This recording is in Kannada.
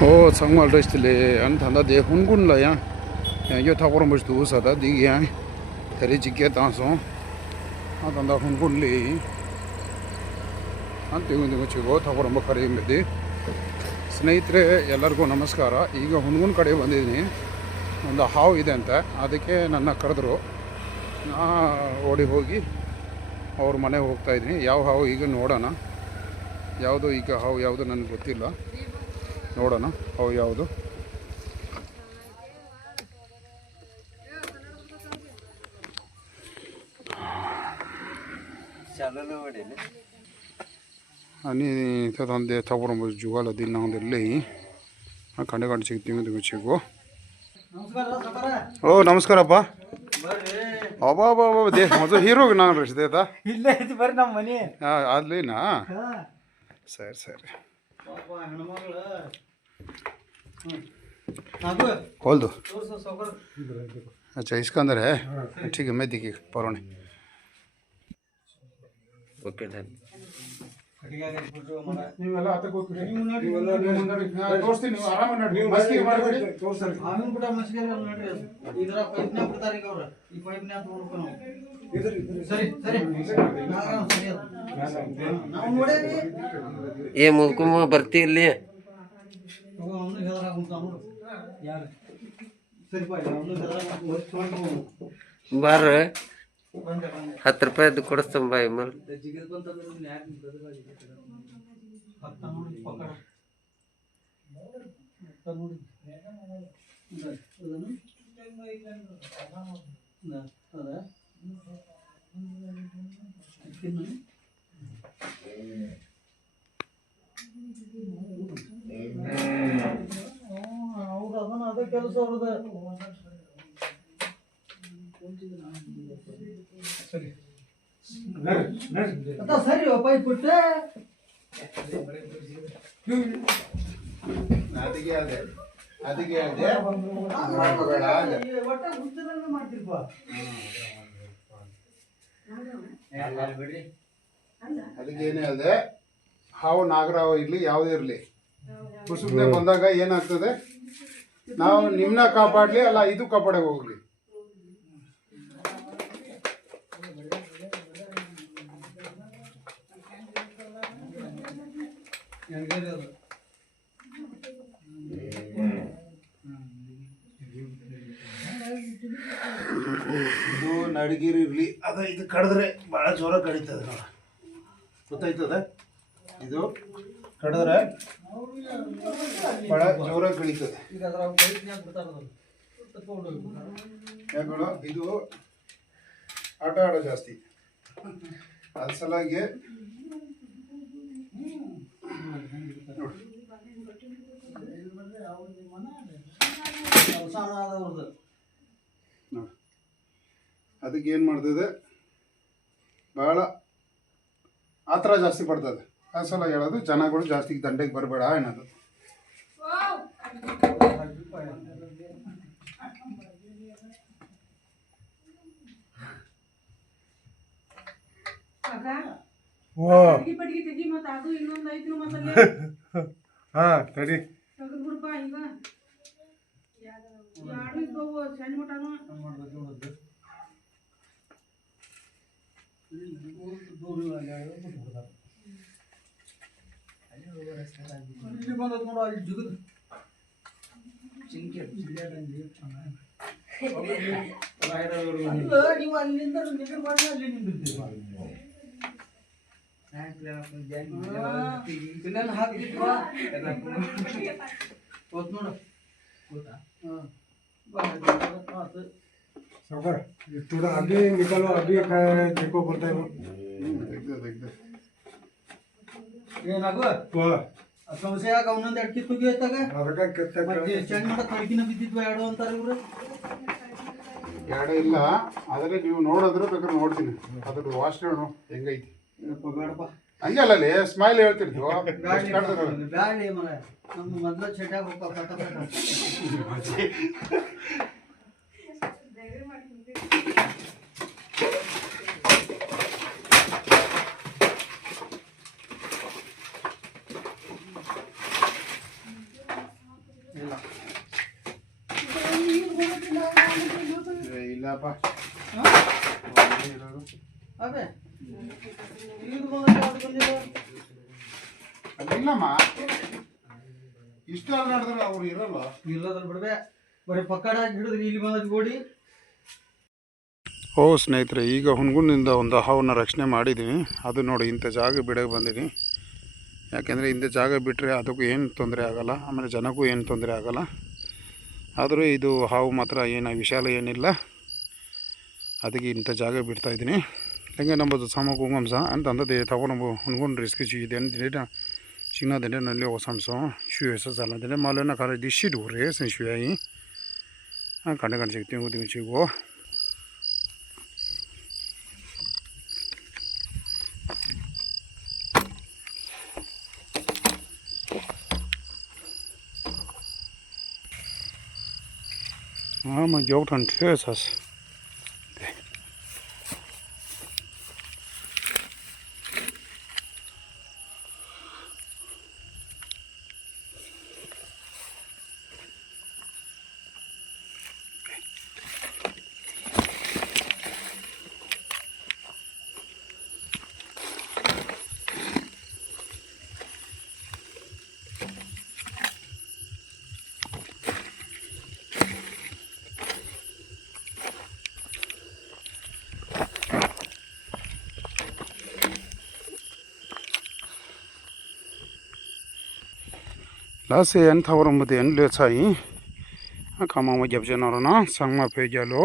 정말 러시들레 안 단다 대 혼군라야 이거 타고로 뭐지 두사다 디게 대리지게 당소 아 단다 혼군리 ಅಂತ ಇವಂದು ಚಿಗೋ ತಗೊರ ಮಕ್ಕರೆ ಮೆದಿ ಸ್ನೇಹಿತರೆ ಎಲ್ಲರಿಗೂ ನಮಸ್ಕಾರ. ಈಗ ಹುಣಗುನ್ ಕಡೆ ಬಂದಿದ್ದೀನಿ. ಒಂದು ಹಾವು ಇದೆ ಅಂತ ಅದಕ್ಕೆ ನನ್ನ ಕರೆದ್ರು. ನಾ ಓಡಿ ಹೋಗಿ ಅವ್ರ ಮನೆಗೆ ಹೋಗ್ತಾ ಇದ್ದೀನಿ. ಯಾವ ಹಾವು ಈಗ ನೋಡೋಣ. ಯಾವುದು ಈಗ ಹಾವು ಯಾವುದು ನನಗೆ ಗೊತ್ತಿಲ್ಲ. ನೋಡೋಣ ಹಾವು ಯಾವುದು. आणि त्यात थापूर जुगाला दिल ना दिल्ली ಕಂಡೆ ಕಂಡು ಸಿಗ್ತೀವಿ ಚಿಗು. ಓ ನಮಸ್ಕಾರಪ್ಪ. ಅಬ್ಬಾ ಅಬ್ಬಾ ದೇ ಮೊದಲು ಹೀರೋಗೆ ನಾನು ರಚಿತ ಇಲ್ಲೇ ಐತಿ ಬರ್ರಿ ನಮ್ಮ ಮನೆ. ಅಲ್ಲಿನಾ ಸರಿ ಸರಿ ಹೊಲ್ದು अच्छा इसका अंदर है. ठीक है मैं देखिए परोने ओके धन ನೀವೆಲ್ಲ ಹತ್ತ ಕೂತ್ರಿ. ತೋರಿಸ್ತೀನಿ ನೀವು ಆರಾಮ ನಡ್ರಿ. ಮಸ್ಕಿಗೆ ಮಾಡಬೇಡಿ. ತೋರ್ಸರಿ ಆಮೇಲೆ ಬಿಡ ಮಸ್ಕಿಗೆ ನಡ್ರಿ. ಇದರ ಪೈಪ್ನ ಬಿಡ್ತಾರೆ ಈಗ ಅವರು. ಈ ಪೈಪ್ನ ತಗೊಂಡು ನಾವು ಸರಿ ಸರಿ ನಾವು ನೋಡೇವಿ. ಏ ಮುಲ್ಕುಮ ಬರ್ತಿ ಇಲ್ಲಿ ಅವನು ಹೆದರಾಗ ಕುಂತಾನು ಯಾರು ಸರಿ ಪಾಯಿ ಅವನು ಹೆದರಾಗ ಕುಂತಾನು ಬಾರ 10 ರೂಪಾಯಿದು ಕೊಡಿಸ್ತಾನ ಬಾಯಿ ಮಲ್ ಜಿಗಿದ್ ಬಂತಂದ್ರೆ ಯಾರು ಹತ್ತ ನೋಡಿ ಪಕಡ ಹತ್ತ ನೋಡಿ ಅದನ್ನು ಅದ ಅವ್ರು ಅದನ್ನ ಅದೇ ಕೆಲಸ ಅವ್ರದ ಸರಿ ಸರಿ ಪೈಪ್ ಬಿಟ್ಟೆ ಅದಕ್ಕೆ ಅದೇ ಅದಕ್ಕೆ ಒಟ್ಟ ಗುರ್ತದಂಗ ಮಾಡ್ತಿರ್ಪ ಅದಕ್ಕೆ ಏನೇ ಅದೇ ಹಾವು ನಾಗರಾವು ಇರಲಿ ಯಾವುದೇ ಇರಲಿ ಕುಸುಮ್ನೆ ಬಂದಾಗ ಏನಾಗ್ತದೆ ನಾವು ನಿಮ್ಮನ್ನ ಕಾಪಾಡಲಿ ಅಲ್ಲ ಇದು ಕಾಪಾಡಕ್ಕೆ ಹೋಗ್ಲಿ. ಇದು ನಡಗಿರಿ ಇರಲಿ ಅದ ಇದು ಕಡಿದ್ರೆ ಭಾಳ ಜೋರ ಕಡಿತದೆ ನೋಡ ಗೊತ್ತಾಯ್ತದ. ಇದು ಕಡಿದ್ರೆ ಭಾಳ ಜೋರ ಕಡಿತದೆ. ಯಾಕೋ ಇದು ಆಟ ಆಡೋ ಜಾಸ್ತಿ ಅದ್ರ ಸಲಾಗಿ ಅದಕ್ಕೆ ಏನು ಮಾಡ್ತದೆ ಭಾಳ ಆತರ ಜಾಸ್ತಿ ಪಡ್ತದೆ. ಆ ಸಲ ಹೇಳೋದು ಜನಗಳು ಜಾಸ್ತಿ ದಂಡೆಗೆ ಬರಬೇಡ ಅನ್ನೋದು. ಹಾ ತಡಿ ನೀವು ಅಲ್ಲಿಂದ ಅಲ್ಲಿ ನಿಂತಿರ್ತೀವಿ थोड़ा अभी निकलो अभी देखो बोलता है ಏನಾಗು ಸಮಸ್ಯೆ ಯಾಕೆ ಅವನೊಂದು ಎರಡು ಕಿತ್ತು ಹೋಗಿತ್ತಾಗ ಚೆಂದ ಮಾಡ ಕಡ್ಕಿನ ಬಿದ್ದಿದ್ವ ಎರಡು ಅಂತಾರೆ ಇವ್ರು. ಎರಡು ಇಲ್ಲ ಆದರೆ ನೀವು ನೋಡಿದ್ರೆ ಬೇಕಾದ್ರೆ ನೋಡ್ತೀನಿ ಅದ್ರ ವಾಸನೆ ಹೆಂಗೈತಿ ಬೇಡಪ್ಪ ಹಂಗೆ ಅಲ್ಲ ಸ್ಮೈಲ್ ಹೇಳ್ತಿರ್ತೀವ ಬ್ಯಾಡಿ ಮರ ನಮ್ಮ ಮೊದ್ಲ ಚಟ್ಯಾಗ ಹೋಗ್ಪ ಕಟ್ಟ ಇಲ್ಲಪ್ಪ ಹಾ? ಅದೇ ಇದು ಬಂದ್ರೆ ಯಾವ್ದು ಬಂದಿಲ್ಲ ಅದಿಲ್ಲಮ್ಮ ಇಷ್ಟು ಅಲ್ಲಿ ನಡೆದ್ರೆ ಅವ್ರು ಇರಲ್ಲ. ಇಲ್ಲದಲ್ಲಿ ಬಿಡ್ಬೇ ಬರೀ ಪಕ್ಕಡ ಹಿಡಿದ್ರಿ ಇಲ್ಲಿ ಬಂದದ್ದು ಓಡಿ. ಓ ಸ್ನೇಹಿತರೆ, ಈಗ ಹುನಗುಂದಿಂದ ಒಂದು ಹಾವನ್ನು ರಕ್ಷಣೆ ಮಾಡಿದ್ದೀನಿ. ಅದು ನೋಡಿ ಇಂಥ ಜಾಗ ಬಿಡೋಕೆ ಬಂದೀನಿ. ಯಾಕೆಂದರೆ ಇಂಥ ಜಾಗ ಬಿಟ್ಟರೆ ಅದಕ್ಕೂ ಏನು ತೊಂದರೆ ಆಗೋಲ್ಲ, ಆಮೇಲೆ ಜನಕ್ಕೂ ಏನು ತೊಂದರೆ ಆಗೋಲ್ಲ. ಆದರೂ ಇದು ಹಾವು ಮಾತ್ರ ಏನು ವಿಶಾಲ ಏನಿಲ್ಲ, ಅದಕ್ಕೆ ಇಂಥ ಜಾಗ ಬಿಡ್ತಾಯಿದ್ದೀನಿ. ಹೆಂಗೆ ನಂಬದು sama kung ngamsa an tanda de tawo nambo hungun risk chi den de china de na le osam so shue sa sala de malo na khara di shi du re sen shue yi an kan kan chi ting ting chi go ma jog than the sas Lase en thawaram bade en le chai kama ma jab janarana sangma pe jalo